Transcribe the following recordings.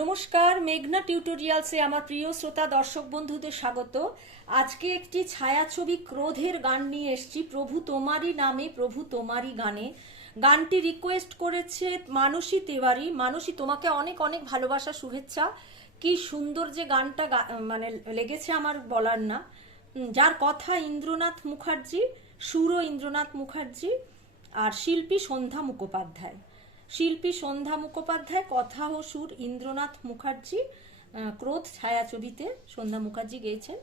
নমস্কার, মেঘনা টিউটোরিয়ালসে আমার প্রিয় শ্রোতা দর্শক বন্ধুদের স্বাগত। আজকে একটি ছায়াছবি ক্রোধের গান নিয়ে এসেছি, প্রভু তোমারই নামে প্রভু তোমারই গানে। গানটি রিকোয়েস্ট করেছে মানসী তেওয়ারি। মানসী, তোমাকে অনেক অনেক ভালোবাসা, শুভেচ্ছা। কি সুন্দর যে গানটা মানে লেগেছে আমার বলার না। যার কথা ইন্দ্রনাথ মুখার্জি, সুরও ইন্দ্রনাথ মুখার্জি, আর শিল্পী সন্ধ্যা মুখোপাধ্যায়। কথা ও সুর ইন্দ্রনাথ মুখার্জি। ক্রোধ ছায়াছবিতে সন্ধ্যা মুখার্জি গেয়েছেন,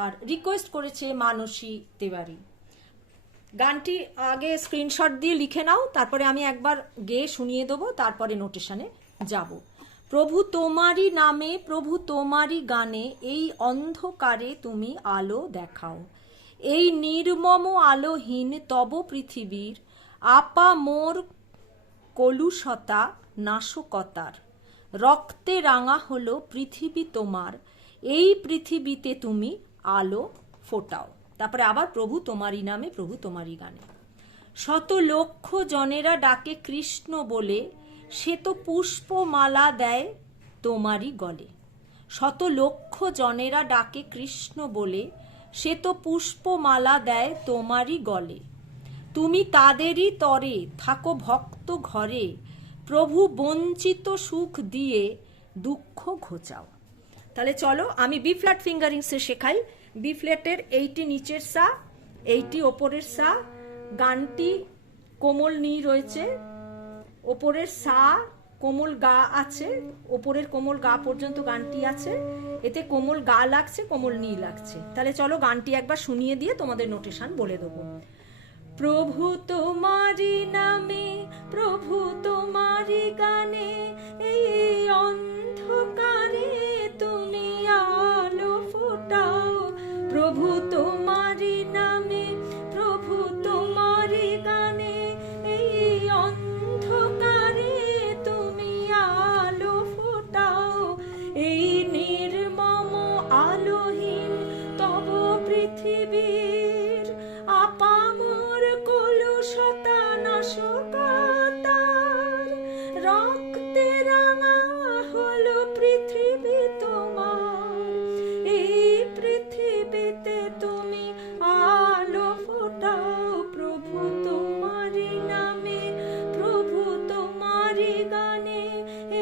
আর রিকোয়েস্ট করেছে মানসী তেওয়ারি। গানটি আগে স্ক্রিনশট দিয়ে লিখে নাও, তারপরে আমি একবার গেয়ে শুনিয়ে দেবো, তারপরে নোটেশনে যাব। প্রভু তোমারই নামে প্রভু তোমারই গানে এই অন্ধকারে তুমি আলো দেখাও। এই নির্মম আলোহীন তব পৃথিবীর আপা মোর কলুষতা নাশকতার। রক্তে রাঙা হলো পৃথিবী তোমার, এই পৃথিবীতে তুমি আলো ফোটাও। তারপরে আবার প্রভু তোমারই নামে প্রভু তোমারই গানে। শত লক্ষ জনেরা ডাকে কৃষ্ণ বলে, সে তো পুষ্পমালা দেয় তোমারই গলে। শত লক্ষ জনেরা ডাকে কৃষ্ণ বলে, সে তো পুষ্পমালা দেয় তোমারই গলে। তুমি তাদেরই তরে থাকো ভক্ত ঘরে, প্রভু বঞ্চিত সুখ দিয়ে দুঃখ ঘোচাও। তাহলে চলো আমি বি ফ্ল্যাট ফিঙ্গারিংসে শেখাই। বি ফ্ল্যাটের এইটি নিচের সা, এইটি ওপরের সা। গানটি কোমল নি রয়েছে, ওপরের সা কোমল গা আছে, ওপরের কোমল গা পর্যন্ত গানটি আছে। এতে কোমল গা লাগছে, কোমল নি লাগছে। তাহলে চলো গানটি একবার শুনিয়ে দিয়ে তোমাদের নোটেশন বলে দেবো। প্রভু তোমারি নামে প্রভু তোমারি গানে এই অন্ধকারে তুমি আলো ফোটাও। প্রভু তোমারি নামে প্রভু তোমারি গানে এই অন্ধকারে তুমি আলো ফোটাও। এই নির্মম আলোহীন তব পৃথিবীর আপামর কলুষতা নাশকতার। রক্তে রাঙা হলো পৃথিবী তোমার, এই পৃথিবীতে তুমি আলো ফোটাও। প্রভু তোমারি নামে প্রভু তোমারি গানে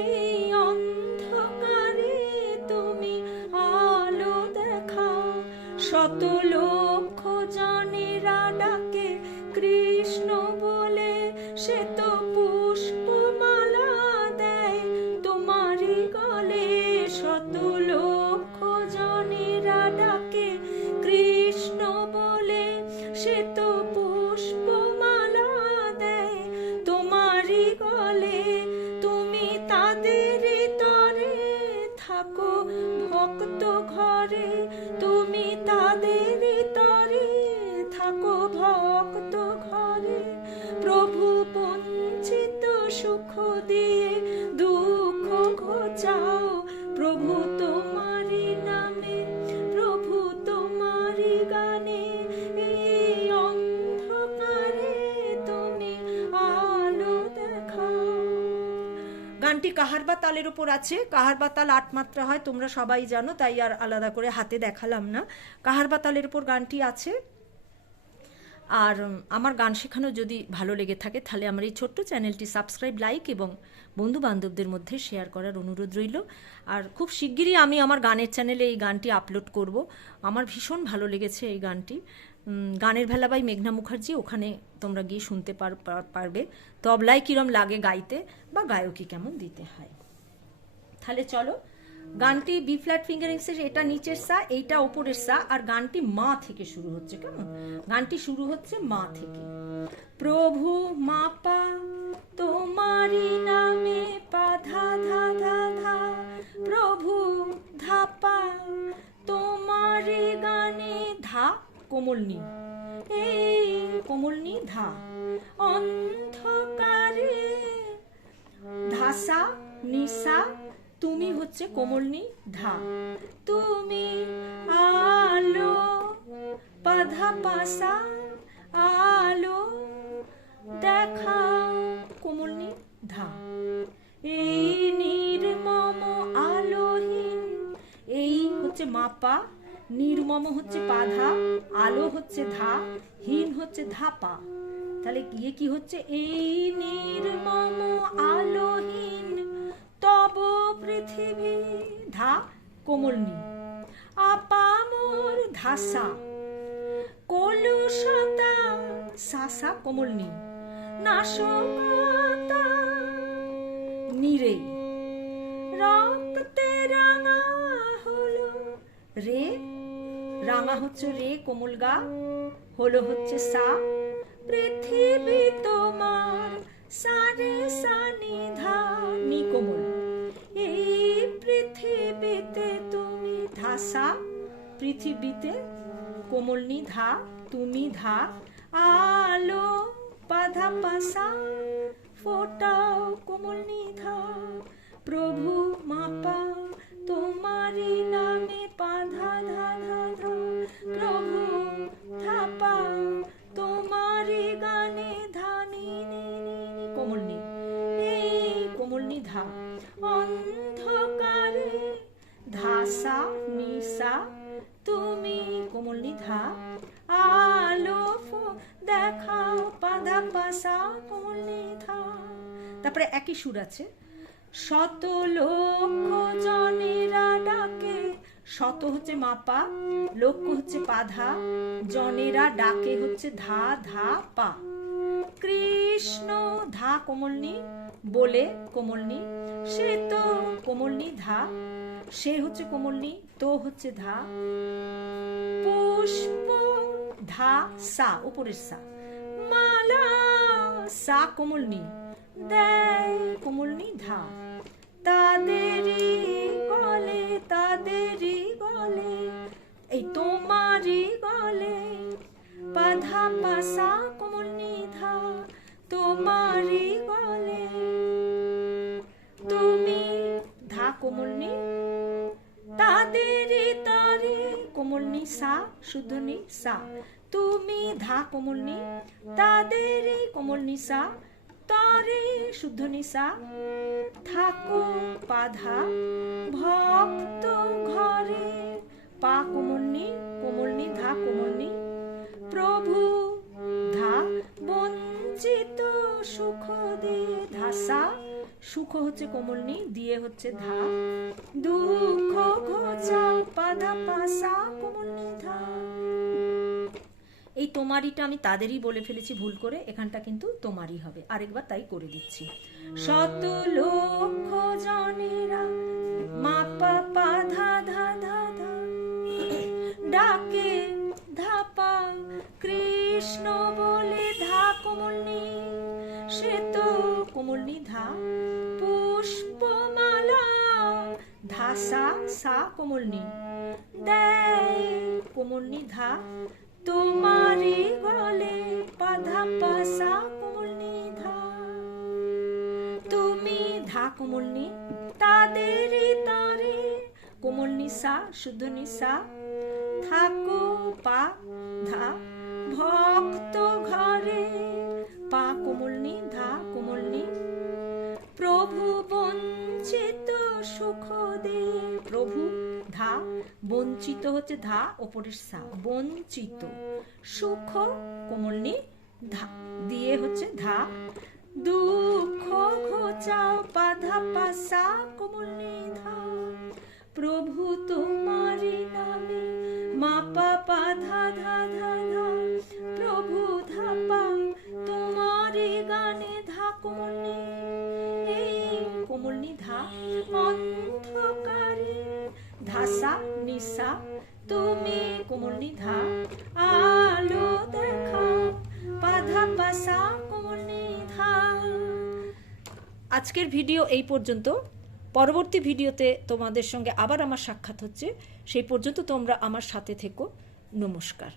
এই অন্ধকারে তুমি আলো দেখাও। শত লক্ষ জনেরা ডাকে কৃষ্ণ বলে, সে তো পুষ্পমালা দেয় তোমারই গলে। শত লক্ষ জনেরা ডাকে কৃষ্ণ বলে, সে তো পুষ্পমালা দেয় তোমারই গলে। তুমি তাদের তরে থাকো ভক্ত ঘরে, তুমি তাদের তরে থাকো ভক্ত ঘরে। প্রভু বঞ্চিত সুখ দিয়ে দুঃখ ঘোচাও। প্রভু তোমারি নামে প্রভু তোমারি গানে এই অন্ধকারে তুমি আলো দেখাও। গানটি কাহারবা তালের উপর আছে। কাহারবা তাল ৮ মাত্রা হয়, তোমরা সবাই জানো, তাই আর আলাদা করে হাতে দেখালাম না। কাহারবা তালের উপর গানটি আছে। আর আমার গান শেখানো যদি ভালো লেগে থাকে তাহলে আমার এই ছোট্ট চ্যানেলটি সাবস্ক্রাইব, লাইক এবং বন্ধু বান্ধবদের মধ্যে শেয়ার করার অনুরোধ রইল। আর খুব শিগগিরই আমি আমার গানের চ্যানেলে এই গানটি আপলোড করব। আমার ভীষণ ভালো লেগেছে এই গানটি। গানের ভেলা বাই মেঘনা মুখার্জি, ওখানে তোমরা গিয়ে শুনতে পারবে তবলায় কিরম লাগে গাইতে, বা গায়কী কেমন দিতে হয়। তাহলে চলো, গানটি বি ফ্ল্যাট ফিঙ্গারিংসের এটা নিচের সা, এইটা ওপরের সা, আর গানটি মা থেকে শুরু হচ্ছে। কেমন? গানটি শুরু হচ্ছে মা থেকে। প্রভু মাপা তোমারি নামে পা ধা ধা ধা ধা, প্রভু ধাপা তোমারি গানে ধা কোমল নি, এই কোমল নি ধা। অন্ধকারে ধাসা নিসা, তুমি হচ্ছে কোমলনি ধা। তুমি আলো পাধা পাসা আলো দেখাও, কোমলনি ধা। এই নির্মম হচ্ছে মাপা, নির্মম হচ্ছে পাধা, আলো হচ্ছে ধা, হীন হচ্ছে ধাপা। তাহলে গিয়ে কি হচ্ছে, এই নির্মম আলোহীন তব পৃথিবী, ধা কোমলনি, আপামর ধাসা, কলুষতা সাসা কোমলনি, নাশকতা নিরে, রক্তে রাঙা হলো রে, রাঙা হচ্ছে রে কোমল গা, হলো হচ্ছে সা, পৃথিবী তোমার সারে সানি ধা নি কোমল, এই পৃথিবীতে তুমি ধাসা, পৃথিবীতে কোমল নি ধা, তুমি ধা, আলো পাধা পাসা, ফোটাও কোমল নি ধা, প্রভু মাপা তোমারি নামে পাধা ধা ধা ধা, প্রভু ধাপা তোমারি গানে ধানি নি নি নি কোমল নি, এই কোমল নি ধা, অন্ধকারে ধাসা নিসা, তুমি কোমল নি ধা, আলো দেখাও পাধা পাসা কোমল নি ধা। তারপরে একই সুর আছে, শত লক্ষ জনেরা ডাকে, শত হচ্ছে মাপা, লক্ষ হচ্ছে পাধা, জনেরা ডাকে হচ্ছে ধা ধা পা, কৃষ্ণ ধা কোমলনি, বলে কোমলনি, সে তো কোমলনি ধা, সে হচ্ছে কোমলনি, তো হচ্ছে ধা, পুষ্প ধা সা উপরের সা, মালা সা কোমলনি, দেয় কোমলনি ধা, তাদেরই গলে, তাদেরই গলে, এই তোমারই গলে, পাধা পাসা কোমলনি ধা, তোমারই গলে, তুমি ধা কোমলনি, তাদেরই তারে কোমলনি সা শুদ্ধনি সা, তুমি ধা কোমলনি, তাদেরই কোমলনি সা, তারে শুদ্ধনি সা, থাকো পাধা ভক্ত ঘরে, পা কোমলনি, কোমলনি ধা কোমলনি, প্রভু ধা বঞ্চিত সুখ দিয়ে ধাসা, সুখ হচ্ছে কোমলনি, দিয়ে হচ্ছে ধা, দুঃখ ঘোচাও পাধা পাসা কোমলনি ধা। এই তোমারিটা আমি তাদেরই বলে ফেলেছি ভুল করে, এখানটা কিন্তু তোমারই হবে। আরেকবার তাই করে দিচ্ছি, শত লক্ষ জনেরা মাপা পাধা ধা ধা ধা, ডাকে ধাপা কৃষ্ণ বলে ধা কোমলনি, সে তো কোমলনি ধা, পুষ্পমালা ধাসা সা কোমলনি, দেয় কোমলনি ধা, তোমারি গলে পাধা পাসা কোমলনি ধা, তুমি ধা কোমলনি, তাদেরই তারে কোমলনি সা শুদ্ধনি সা, থাকো পা ধা ভক্ত ঘরে, পা কোমলনি ধা কোমলনি, প্রভু বঞ্চিত সুখ দে, প্রভু ধা, বঞ্চিত হচ্ছে ধা ওপরের সা, বঞ্চিত, সুখ কোমলনি ধা, দিয়ে হচ্ছে ধা, দুঃখ ঘোচাও পাধা পাসা কোমলনি ধা, প্রভু তোমারি নামে মাপা পাধা ধা ধা ধা, প্রভু ধাপা তোমারি গানে ধা কোমলনি, এই কোমলনি ধা, অন্ধকারে ধাসা নিসা, তুমি কোমলনি ধা, আলো দেখাও পাধা পাসা কোমলনি ধা। আজকের ভিডিও এই পর্যন্ত। পরবর্তী ভিডিওতে তোমাদের সঙ্গে আবার আমার সাক্ষাৎ হচ্ছে, সেই পর্যন্ত তোমরা আমার সাথে থেকো। নমস্কার।